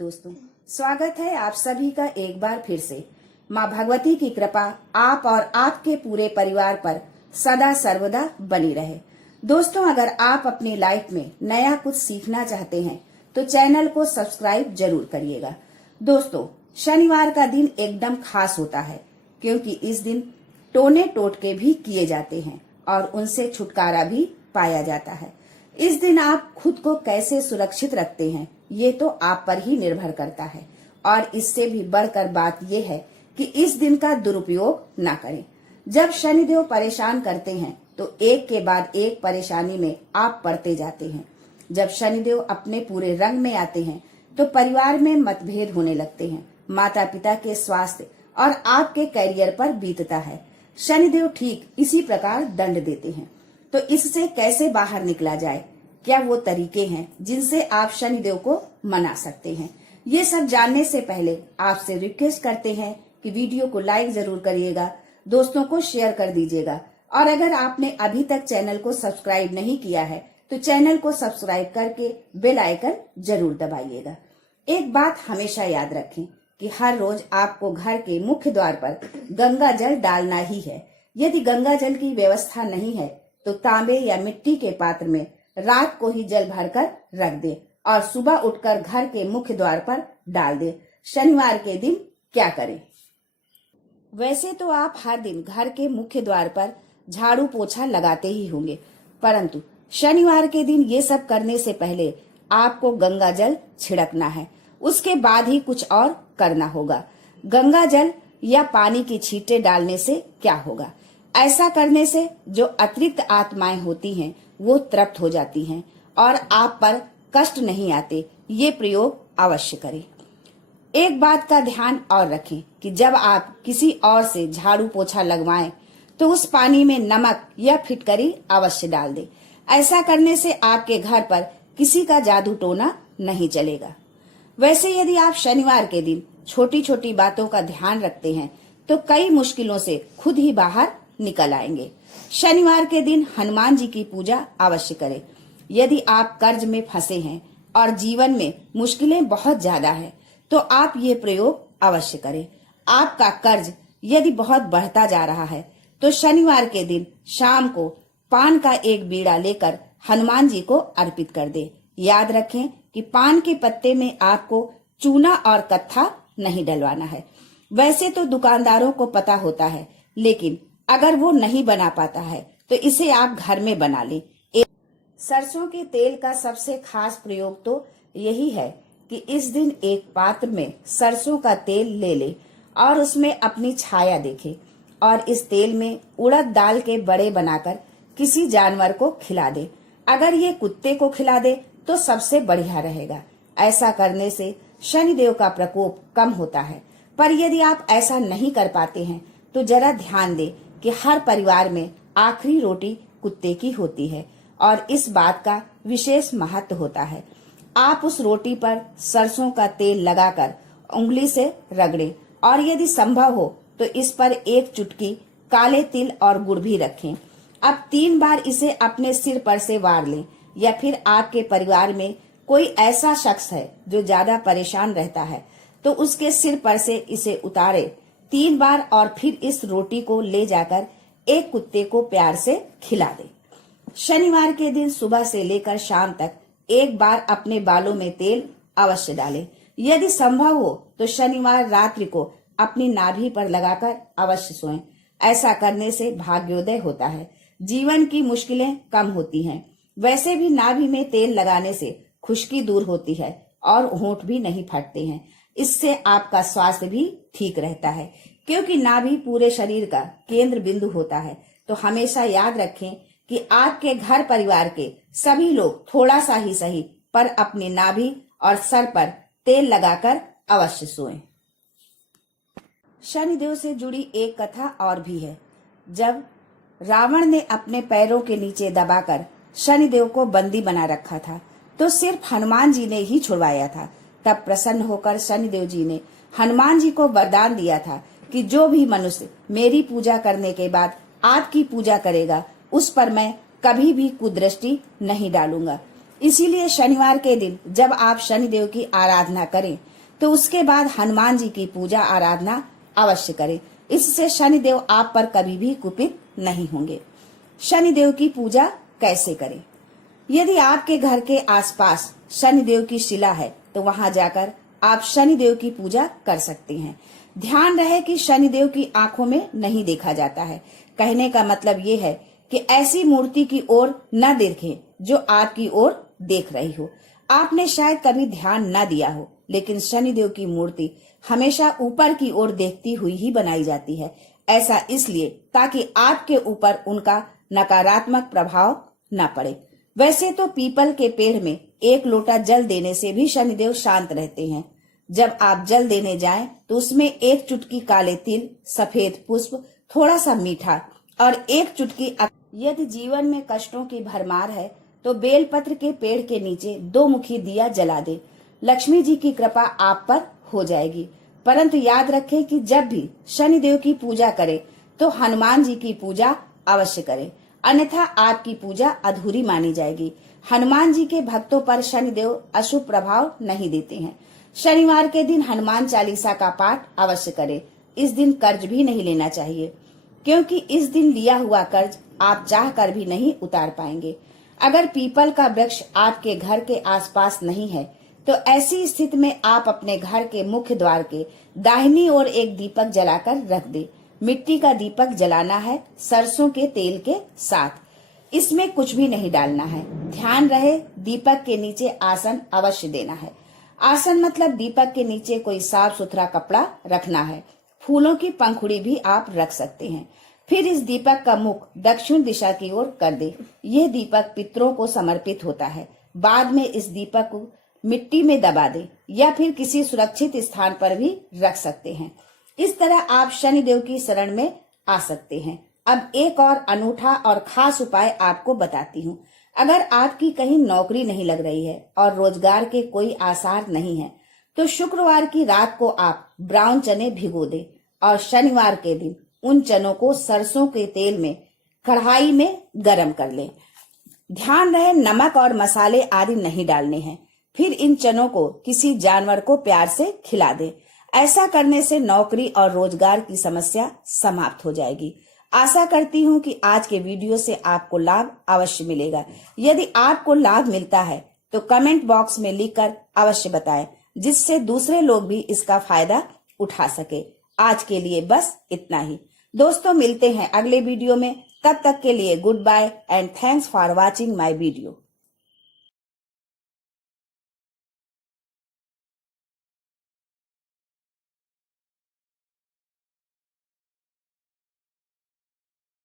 दोस्तों, स्वागत है आप सभी का एक बार फिर से। माँ भगवती की कृपा आप और आपके पूरे परिवार पर सदा सर्वदा बनी रहे। दोस्तों, अगर आप अपनी लाइफ में नया कुछ सीखना चाहते हैं तो चैनल को सब्सक्राइब जरूर करिएगा। दोस्तों, शनिवार का दिन एकदम खास होता है क्योंकि इस दिन टोने टोटके भी किए जाते हैं और उनसे छुटकारा भी पाया जाता है। इस दिन आप खुद को कैसे सुरक्षित रखते हैं ये तो आप पर ही निर्भर करता है और इससे भी बढ़कर बात यह है कि इस दिन का दुरुपयोग ना करें। जब शनिदेव परेशान करते हैं तो एक के बाद एक परेशानी में आप पड़ते जाते हैं। जब शनिदेव अपने पूरे रंग में आते हैं तो परिवार में मतभेद होने लगते हैं, माता पिता के स्वास्थ्य और आपके करियर पर बीतता है। शनिदेव ठीक इसी प्रकार दंड देते हैं। तो इससे कैसे बाहर निकला जाए, क्या वो तरीके हैं जिनसे आप शनिदेव को मना सकते हैं, ये सब जानने से पहले आपसे रिक्वेस्ट करते हैं कि वीडियो को लाइक जरूर करिएगा, दोस्तों को शेयर कर दीजिएगा और अगर आपने अभी तक चैनल को सब्सक्राइब नहीं किया है तो चैनल को सब्सक्राइब करके बेल आइकन जरूर दबाइएगा। एक बात हमेशा याद रखें कि हर रोज आपको घर के मुख्य द्वार पर गंगा जल डालना ही है। यदि गंगा जल की व्यवस्था नहीं है तो तांबे या मिट्टी के पात्र में रात को ही जल भरकर रख दे और सुबह उठकर घर के मुख्य द्वार पर डाल दे। शनिवार के दिन क्या करें? वैसे तो आप हर दिन घर के मुख्य द्वार पर झाड़ू पोछा लगाते ही होंगे, परंतु शनिवार के दिन ये सब करने से पहले आपको गंगा जल छिड़कना है। उसके बाद ही कुछ और करना होगा। गंगा जल या पानी की छींटे डालने से क्या होगा? ऐसा करने से जो अतिरिक्त आत्माएं होती हैं वो तृप्त हो जाती हैं और आप पर कष्ट नहीं आते। ये प्रयोग अवश्य करें। एक बात का ध्यान और रखें कि जब आप किसी और से झाड़ू पोछा लगवाएं तो उस पानी में नमक या फिटकरी अवश्य डाल दें। ऐसा करने से आपके घर पर किसी का जादू टोना नहीं चलेगा। वैसे यदि आप शनिवार के दिन छोटी छोटी बातों का ध्यान रखते हैं तो कई मुश्किलों से खुद ही बाहर निकल आएंगे। शनिवार के दिन हनुमान जी की पूजा अवश्य करें। यदि आप कर्ज में फंसे हैं और जीवन में मुश्किलें बहुत ज्यादा है तो आप ये प्रयोग अवश्य करें। आपका कर्ज यदि बहुत बढ़ता जा रहा है तो शनिवार के दिन शाम को पान का एक बीड़ा लेकर हनुमान जी को अर्पित कर दे। याद रखें कि पान के पत्ते में आपको चूना और कत्था नहीं डलवाना है। वैसे तो दुकानदारों को पता होता है, लेकिन अगर वो नहीं बना पाता है तो इसे आप घर में बना लें। सरसों के तेल का सबसे खास प्रयोग तो यही है कि इस दिन एक पात्र में सरसों का तेल ले ले और उसमें अपनी छाया देखे और इस तेल में उड़द दाल के बड़े बनाकर किसी जानवर को खिला दे। अगर ये कुत्ते को खिला दे तो सबसे बढ़िया रहेगा। ऐसा करने से शनिदेव का प्रकोप कम होता है। पर यदि आप ऐसा नहीं कर पाते हैं तो जरा ध्यान दें कि हर परिवार में आखिरी रोटी कुत्ते की होती है और इस बात का विशेष महत्व होता है। आप उस रोटी पर सरसों का तेल लगाकर उंगली से रगड़ें और यदि संभव हो तो इस पर एक चुटकी काले तिल और गुड़ भी रखें। अब 3 बार इसे अपने सिर पर से वार लें या फिर आपके परिवार में कोई ऐसा शख्स है जो ज्यादा परेशान रहता है तो उसके सिर पर से इसे उतारे 3 बार और फिर इस रोटी को ले जाकर एक कुत्ते को प्यार से खिला दे। शनिवार के दिन सुबह से लेकर शाम तक एक बार अपने बालों में तेल अवश्य डालें। यदि संभव हो तो शनिवार रात्रि को अपनी नाभि पर लगाकर अवश्य सोएं। ऐसा करने से भाग्योदय होता है, जीवन की मुश्किलें कम होती हैं। वैसे भी नाभि में तेल लगाने से खुश्की दूर होती है और होंठ भी नहीं फटते हैं। इससे आपका स्वास्थ्य भी ठीक रहता है क्योंकि नाभि पूरे शरीर का केंद्र बिंदु होता है। तो हमेशा याद रखें कि आपके घर परिवार के सभी लोग थोड़ा सा ही सही पर अपनी नाभि और सर पर तेल लगाकर अवश्य सोएं। शनिदेव से जुड़ी एक कथा और भी है। जब रावण ने अपने पैरों के नीचे दबाकर शनिदेव को बंदी बना रखा था तो सिर्फ हनुमान जी ने ही छुड़वाया था। तब प्रसन्न होकर शनिदेव जी ने हनुमान जी को वरदान दिया था कि जो भी मनुष्य मेरी पूजा करने के बाद आपकी पूजा करेगा उस पर मैं कभी भी कुदृष्टि नहीं डालूंगा। इसीलिए शनिवार के दिन जब आप शनिदेव की आराधना करें तो उसके बाद हनुमान जी की पूजा आराधना अवश्य करें। इससे शनिदेव आप पर कभी भी कुपित नहीं होंगे। शनिदेव की पूजा कैसे करें? यदि आपके घर के आसपास शनिदेव की शिला है तो वहां जाकर आप शनिदेव की पूजा कर सकते हैं। ध्यान रहे कि शनिदेव की आंखों में नहीं देखा जाता है। कहने का मतलब ये है कि ऐसी मूर्ति की ओर न देखें जो आपकी ओर देख रही हो। आपने शायद कभी ध्यान न दिया हो, लेकिन शनिदेव की मूर्ति हमेशा ऊपर की ओर देखती हुई ही बनाई जाती है। ऐसा इसलिए ताकि आपके ऊपर उनका नकारात्मक प्रभाव न पड़े। वैसे तो पीपल के पेड़ में एक लोटा जल देने से भी शनिदेव शांत रहते हैं। जब आप जल देने जाएं तो उसमें एक चुटकी काले तिल, सफेद पुष्प, थोड़ा सा मीठा और एक चुटकी यदि जीवन में कष्टों की भरमार है तो बेलपत्र के पेड़ के नीचे 2 मुखी दिया जला दे। लक्ष्मी जी की कृपा आप पर हो जाएगी। परंतु याद रखें कि जब भी शनिदेव की पूजा करें तो हनुमान जी की पूजा अवश्य करें, अन्यथा आपकी पूजा अधूरी मानी जाएगी। हनुमान जी के भक्तों पर शनिदेव अशुभ प्रभाव नहीं देते हैं। शनिवार के दिन हनुमान चालीसा का पाठ अवश्य करें। इस दिन कर्ज भी नहीं लेना चाहिए, क्योंकि इस दिन लिया हुआ कर्ज आप चाह कर भी नहीं उतार पाएंगे। अगर पीपल का वृक्ष आपके घर के आसपास नहीं है तो ऐसी स्थिति में आप अपने घर के मुख्य द्वार के दाहिनी ओर एक दीपक जलाकर रख दे। मिट्टी का दीपक जलाना है, सरसों के तेल के साथ। इसमें कुछ भी नहीं डालना है। ध्यान रहे दीपक के नीचे आसन अवश्य देना है। आसन मतलब दीपक के नीचे कोई साफ सुथरा कपड़ा रखना है। फूलों की पंखुड़ी भी आप रख सकते हैं। फिर इस दीपक का मुख दक्षिण दिशा की ओर कर दे। यह दीपक पितरों को समर्पित होता है। बाद में इस दीपक को मिट्टी में दबा दे या फिर किसी सुरक्षित स्थान पर भी रख सकते हैं। इस तरह आप शनिदेव की शरण में आ सकते हैं। अब एक और अनूठा और खास उपाय आपको बताती हूँ। अगर आपकी कहीं नौकरी नहीं लग रही है और रोजगार के कोई आसार नहीं है तो शुक्रवार की रात को आप ब्राउन चने भिगो दें और शनिवार के दिन उन चनों को सरसों के तेल में कढ़ाई में गरम कर लें। ध्यान रहे नमक और मसाले आदि नहीं डालने हैं। फिर इन चनों को किसी जानवर को प्यार से खिला दें। ऐसा करने से नौकरी और रोजगार की समस्या समाप्त हो जाएगी। आशा करती हूँ कि आज के वीडियो से आपको लाभ अवश्य मिलेगा। यदि आपको लाभ मिलता है तो कमेंट बॉक्स में लिखकर अवश्य बताएं, जिससे दूसरे लोग भी इसका फायदा उठा सके। आज के लिए बस इतना ही। दोस्तों, मिलते हैं अगले वीडियो में। तब तक के लिए good bye and thanks for watching my video.